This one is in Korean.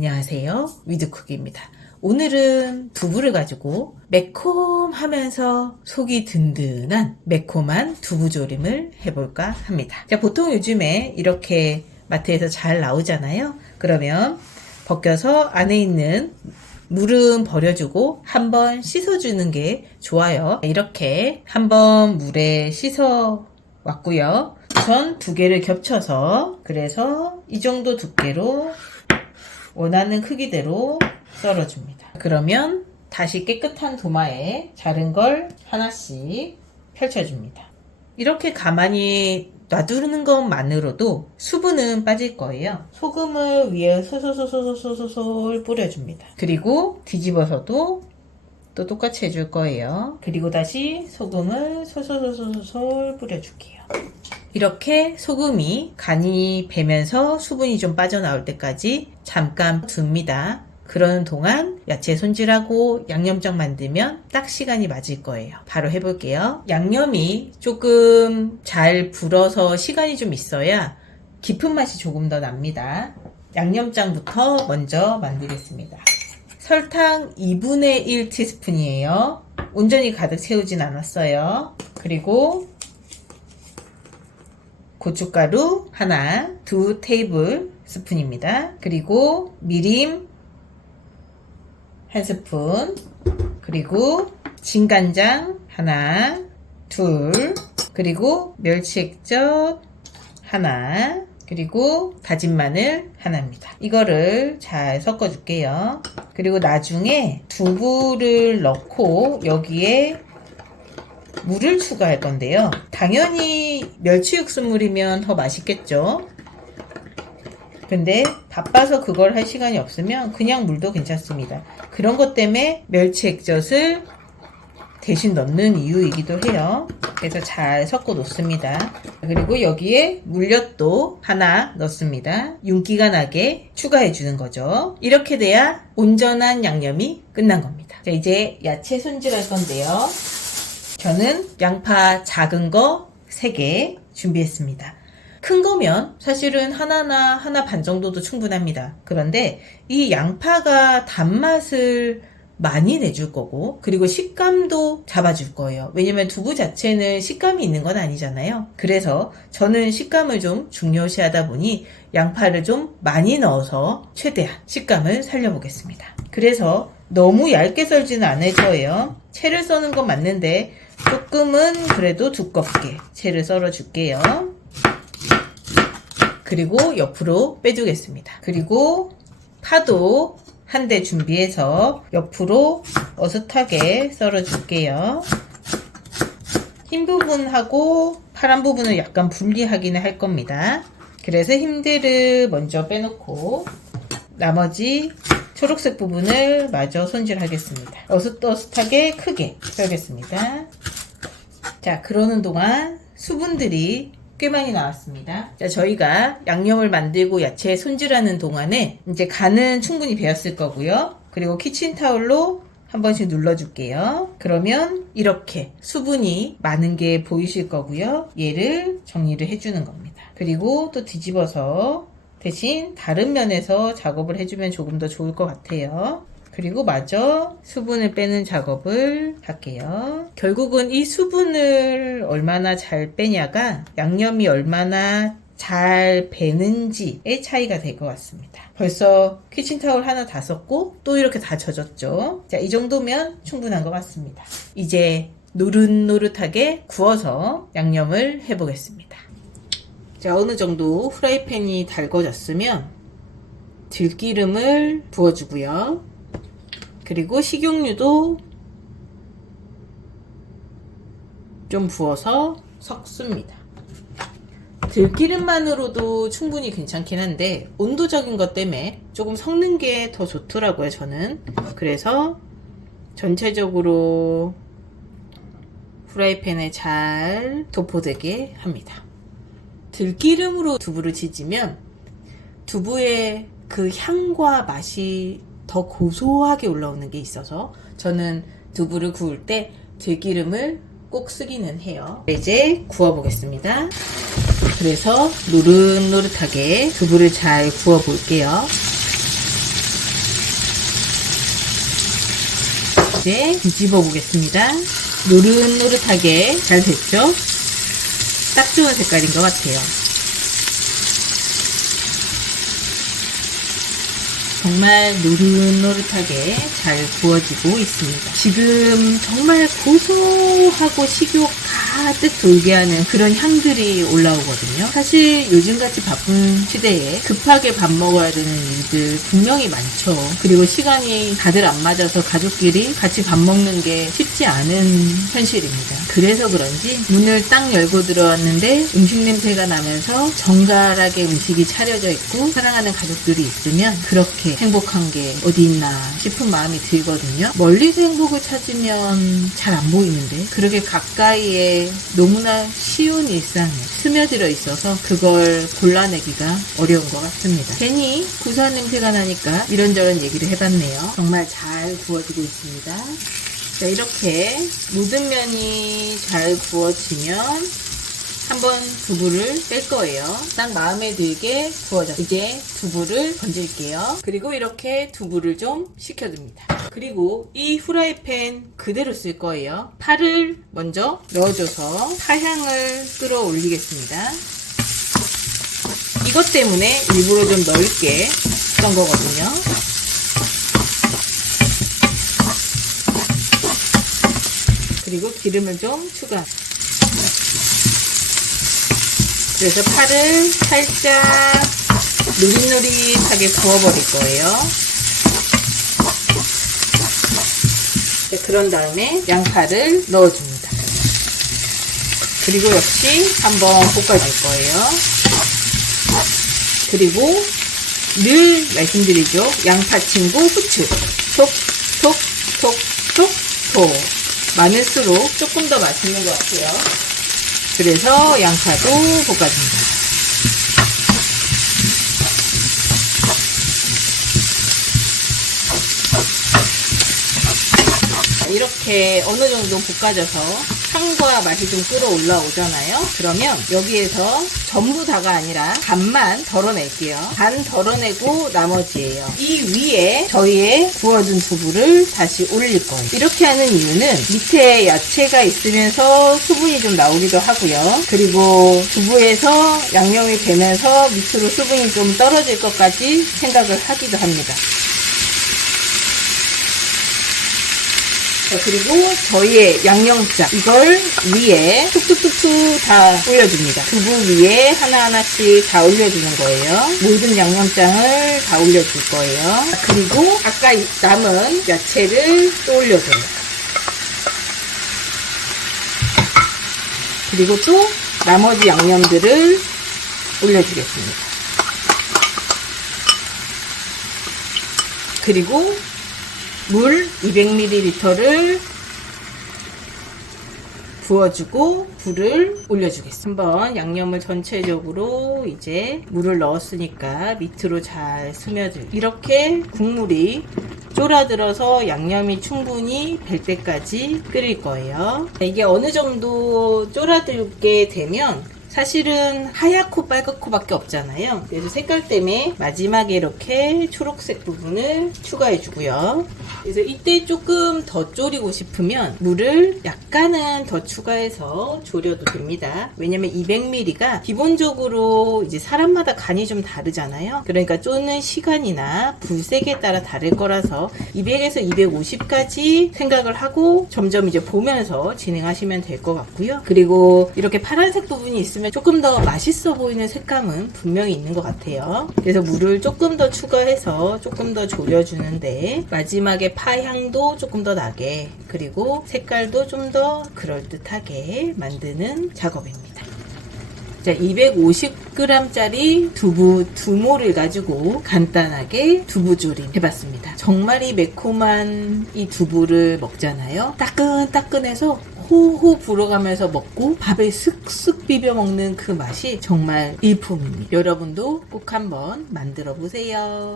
안녕하세요, 위드쿡입니다. 오늘은 두부를 가지고 매콤하면서 속이 든든한 매콤한 두부조림을 해볼까 합니다. 자, 보통 요즘에 이렇게 마트에서 잘 나오잖아요. 그러면 벗겨서 안에 있는 물은 버려주고 한번 씻어주는 게 좋아요. 이렇게 한번 물에 씻어 왔고요. 우선 두 개를 겹쳐서, 그래서 이 정도 두께로 원하는 크기대로 썰어줍니다. 그러면 다시 깨끗한 도마에 자른 걸 하나씩 펼쳐줍니다. 이렇게 가만히 놔두는 것만으로도 수분은 빠질 거예요. 소금을 위에 솔솔솔솔솔솔 뿌려줍니다. 그리고 뒤집어서도 또 똑같이 해줄 거예요. 그리고 다시 소금을 솔솔솔솔솔 뿌려줄게요. 이렇게 소금이 간이 배면서 수분이 좀 빠져나올 때까지 잠깐 둡니다. 그러는 동안 야채 손질하고 양념장 만들면 딱 시간이 맞을 거예요. 바로 해볼게요. 양념이 조금 잘 불어서 시간이 좀 있어야 깊은 맛이 조금 더 납니다. 양념장부터 먼저 만들겠습니다. 설탕 2분의 1 티스푼이에요. 온전히 가득 채우진 않았어요. 그리고 고춧가루 하나, 2 테이블 스푼입니다. 그리고 미림 1스푼, 그리고 진간장 하나, 둘, 그리고 멸치 액젓 하나, 그리고 다진 마늘 하나입니다. 이거를 잘 섞어 줄게요. 그리고 나중에 두부를 넣고 여기에 물을 추가할 건데요. 당연히 멸치 육수물이면 더 맛있겠죠. 근데 바빠서 그걸 할 시간이 없으면 그냥 물도 괜찮습니다. 그런 것 때문에 멸치 액젓을 대신 넣는 이유이기도 해요. 그래서 잘 섞어 놓습니다. 그리고 여기에 물엿도 하나 넣습니다. 윤기가 나게 추가해 주는 거죠. 이렇게 돼야 온전한 양념이 끝난 겁니다. 자, 이제 야채 손질할 건데요. 저는 양파 작은 거 3개 준비했습니다. 큰 거면 사실은 하나나 하나 반 정도도 충분합니다. 그런데 이 양파가 단맛을 많이 내줄 거고, 그리고 식감도 잡아줄 거예요. 왜냐면 두부 자체는 식감이 있는 건 아니잖아요. 그래서 저는 식감을 좀 중요시하다 보니 양파를 좀 많이 넣어서 최대한 식감을 살려보겠습니다. 그래서 너무 얇게 썰지는 않을 거예요. 채를 써는 건 맞는데 조금은 그래도 두껍게 채를 썰어 줄게요. 그리고 옆으로 빼주겠습니다. 그리고 파도 한 대 준비해서 옆으로 어슷하게 썰어 줄게요. 흰 부분하고 파란 부분을 약간 분리하기는 할 겁니다. 그래서 흰대를 먼저 빼놓고 나머지 초록색 부분을 마저 손질하겠습니다. 어슷어슷하게 크게 썰겠습니다. 자, 그러는 동안 수분들이 꽤 많이 나왔습니다. 자, 저희가 양념을 만들고 야채 손질하는 동안에 이제 간은 충분히 배었을 거고요. 그리고 키친타올로 한 번씩 눌러줄게요. 그러면 이렇게 수분이 많은 게 보이실 거고요. 얘를 정리를 해주는 겁니다. 그리고 또 뒤집어서 대신 다른 면에서 작업을 해주면 조금 더 좋을 것 같아요. 그리고 마저 수분을 빼는 작업을 할게요. 결국은 이 수분을 얼마나 잘 빼냐가 양념이 얼마나 잘 배는지의 차이가 될 것 같습니다. 벌써 키친타올 하나 다 썼고 또 이렇게 다 젖었죠. 자, 이 정도면 충분한 것 같습니다. 이제 노릇노릇하게 구워서 양념을 해보겠습니다. 자, 어느 정도 후라이팬이 달궈졌으면 들기름을 부어주고요. 그리고 식용유도 좀 부어서 섞습니다. 들기름만으로도 충분히 괜찮긴 한데 온도적인 것 때문에 조금 섞는 게 더 좋더라고요, 저는. 그래서 전체적으로 후라이팬에 잘 도포되게 합니다. 들기름으로 두부를 지지면 두부의 그 향과 맛이 더 고소하게 올라오는 게 있어서 저는 두부를 구울 때 들기름을 꼭 쓰기는 해요. 이제 구워 보겠습니다. 그래서 노릇노릇하게 두부를 잘 구워 볼게요. 이제 뒤집어 보겠습니다. 노릇노릇하게 잘 됐죠? 딱 좋은 색깔인 것 같아요. 정말 노릇노릇하게 잘 구워지고 있습니다. 지금 정말 고소하고 식욕 가득 돌게 하는 그런 향들이 올라오거든요. 사실 요즘같이 바쁜 시대에 급하게 밥 먹어야 되는 일들 분명히 많죠. 그리고 시간이 다들 안 맞아서 가족끼리 같이 밥 먹는 게 쉽지 않은 현실입니다. 그래서 그런지 문을 딱 열고 들어왔는데 음식 냄새가 나면서 정갈하게 음식이 차려져 있고 사랑하는 가족들이 있으면 그렇게 행복한 게 어디 있나 싶은 마음이 들거든요. 멀리서 행복을 찾으면 잘 안 보이는데 그렇게 가까이에 너무나 쉬운 일상에 스며들어 있어서 그걸 골라내기가 어려운 것 같습니다. 괜히 구수한 냄새가 나니까 이런저런 얘기를 해봤네요. 정말 잘 구워지고 있습니다. 자, 이렇게 모든 면이 잘 구워지면 한번 두부를 뺄 거예요. 딱 마음에 들게 구워졌어요. 이제 두부를 건질게요. 그리고 이렇게 두부를 좀 식혀줍니다. 그리고 이 후라이팬 그대로 쓸 거예요. 파를 먼저 넣어줘서 파향을 끌어올리겠습니다. 이것 때문에 일부러 좀 넓게 썬 거거든요. 그리고 기름을 좀 추가. 그래서 파를 살짝 노릇노릇하게 구워버릴 거예요. 네, 그런 다음에 양파를 넣어줍니다. 그리고 역시 한번 볶아줄 거예요. 그리고 늘 말씀드리죠. 양파 친구 후추. 톡, 톡, 톡, 톡, 톡. 많을수록 조금 더 맛있는 것 같아요. 그래서 양파도 볶아줍니다. 이렇게 어느 정도 볶아져서 향과 맛이 좀 끌어올라오잖아요. 그러면 여기에서 전부 다가 아니라 반만 덜어낼게요. 반 덜어내고 나머지예요. 이 위에 저희의 구워둔 두부를 다시 올릴 거예요. 이렇게 하는 이유는 밑에 야채가 있으면서 수분이 좀 나오기도 하고요. 그리고 두부에서 양념이 되면서 밑으로 수분이 좀 떨어질 것까지 생각을 하기도 합니다. 자, 그리고 저희의 양념장 이걸 위에 툭툭툭툭 다 올려줍니다. 두부 위에 하나하나씩 다 올려주는 거예요. 모든 양념장을 다 올려줄 거예요. 그리고 아까 남은 야채를 또 올려줘요. 그리고 또 나머지 양념들을 올려주겠습니다. 그리고 물 200ml를 부어주고 불을 올려주겠습니다. 한번 양념을 전체적으로 이제 물을 넣었으니까 밑으로 잘 스며들. 이렇게 국물이 쫄아들어서 양념이 충분히 벨 때까지 끓일 거예요. 이게 어느 정도 쫄아들게 되면 사실은 하얗고 빨갛고 밖에 없잖아요. 그래서 색깔 때문에 마지막에 이렇게 초록색 부분을 추가해 주고요. 그래서 이때 조금 더 졸이고 싶으면 물을 약간은 더 추가해서 졸여도 됩니다. 왜냐면 200ml가 기본적으로 이제 사람마다 간이 좀 다르잖아요. 그러니까 쫓는 시간이나 불색에 따라 다를 거라서 200에서 250까지 생각을 하고 점점 이제 보면서 진행하시면 될 것 같고요. 그리고 이렇게 파란색 부분이 있으면 조금 더 맛있어 보이는 색감은 분명히 있는 것 같아요. 그래서 물을 조금 더 추가해서 조금 더 졸여주는데 마지막에 파향도 조금 더 나게 그리고 색깔도 좀 더 그럴듯하게 만드는 작업입니다. 자, 250g짜리 두부 2모를 가지고 간단하게 두부조림 해봤습니다. 정말 이 매콤한 이 두부를 먹잖아요. 따끈따끈해서 호호 불어가면서 먹고 밥에 쓱쓱 비벼 먹는 그 맛이 정말 일품입니다. 여러분도 꼭 한번 만들어 보세요.